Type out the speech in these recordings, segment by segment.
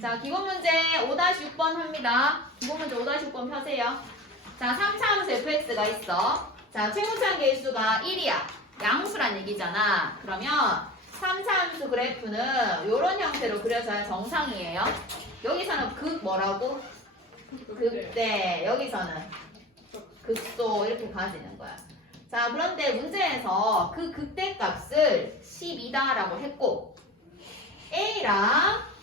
자, 기본 문제 5-6번 합니다. 기본 문제 5-6번 펴세요. 자, 3차 함수 fx가 있어. 자, 최고차항 계수가 1이야. 양수란 얘기잖아. 그러면 3차 함수 그래프는 이런 형태로 그려져야 정상이에요. 여기서는 극 뭐라고? 극대. 여기서는 극소 이렇게 가지는 거야. 자, 그런데 문제에서 그 극대 값을 12다라고 했고 A랑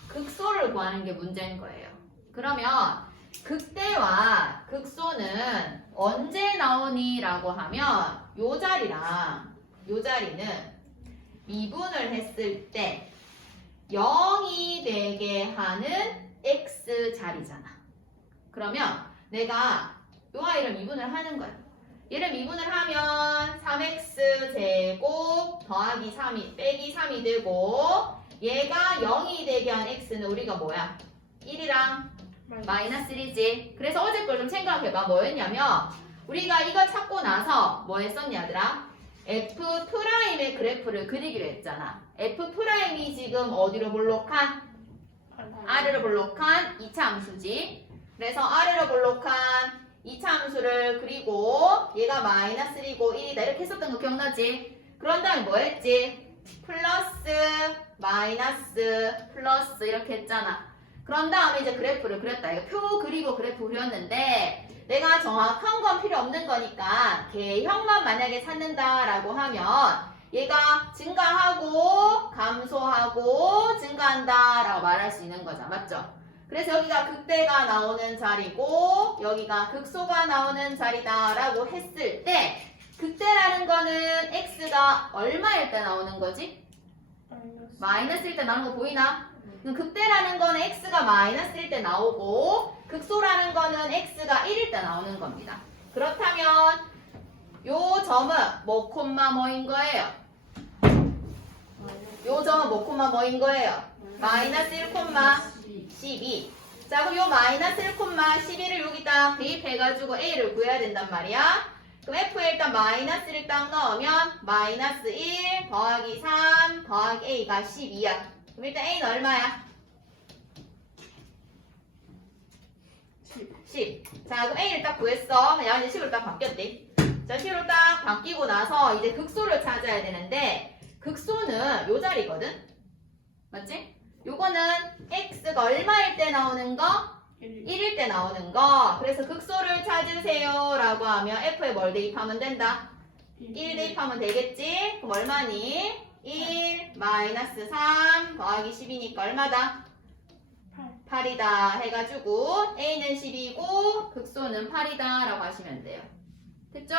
하는 게 문제인 거예요. 그러면 극대와 극소는 언제 나오니? 라고 하면 요 자리랑 요 자리는 미분을 했을 때 0이 되게 하는 x 자리잖아. 그러면 내가 요 아이를 미분을 하는 거야. 얘를 미분을 하면 3x 제곱 더하기 3이 빼기 3이 되고 얘가 0이 되게 한 x는 우리가 뭐야? 1이랑 마이너스 1이지. 그래서 어제 걸 좀 생각해봐. 뭐였냐면 우리가 이거 찾고 나서 뭐 했었냐 얘들아? f 프라임의 그래프를 그리기로 했잖아. f 프라임이 지금 어디로 볼록한? 아래로 볼록한 2차 함수지. 그래서 아래로 볼록한 2차 함수를 그리고 얘가 마이너스 1이고 1이다 이렇게 했었던 거 기억나지? 그런 다음에 뭐 했지? 플러스 마이너스 플러스 이렇게 했잖아. 그런 다음에 이제 그래프를 그렸다. 이거 표 그리고 그래프 그렸는데 내가 정확한 건 필요 없는 거니까 개형만 만약에 찾는다라고 하면 얘가 증가하고 감소하고 증가한다라고 말할 수 있는 거죠. 맞죠? 그래서 여기가 극대가 나오는 자리고 여기가 극소가 나오는 자리다라고 했을 때 극대라는 거는 x가 얼마일 때 나오는 거지? 마이너스일 때 나오는 거 보이나? 그럼 극대라는 거는 x가 마이너스일 때 나오고 극소라는 거는 x가 1일 때 나오는 겁니다. 그렇다면 요 점은 뭐 콤마 뭐인 거예요? 요 점은 뭐 콤마 뭐인 거예요? 마이너스 1 콤마 12. 자, 그럼 요 마이너스 1 콤마 12를 여기다 대입해가지고 a를 구해야 된단 말이야. 그럼 f에 일단 마이너스 1을 딱 넣으면 마이너스 1 더하기 3 더하기 a가 12야. 그럼 일단 a는 얼마야? 10. 자, 그럼 a를 딱 구했어. 야, 이제 10으로 딱 바뀌었대. 자, 10으로 딱 바뀌고 나서 이제 극소를 찾아야 되는데 극소는 요 자리거든? 맞지? 요거는 x가 얼마일 때 나오는 거? 1일 때 나오는 거. 그래서 극소를 찾으세요. 라고 하면 f에 뭘 대입하면 된다? 1 대입하면 되겠지? 그럼 얼마니? 1 마이너스 3 더하기 10이니까 얼마다? 8 이다 해가지고 a는 10이고 극소는 8이다 라고 하시면 돼요. 됐죠?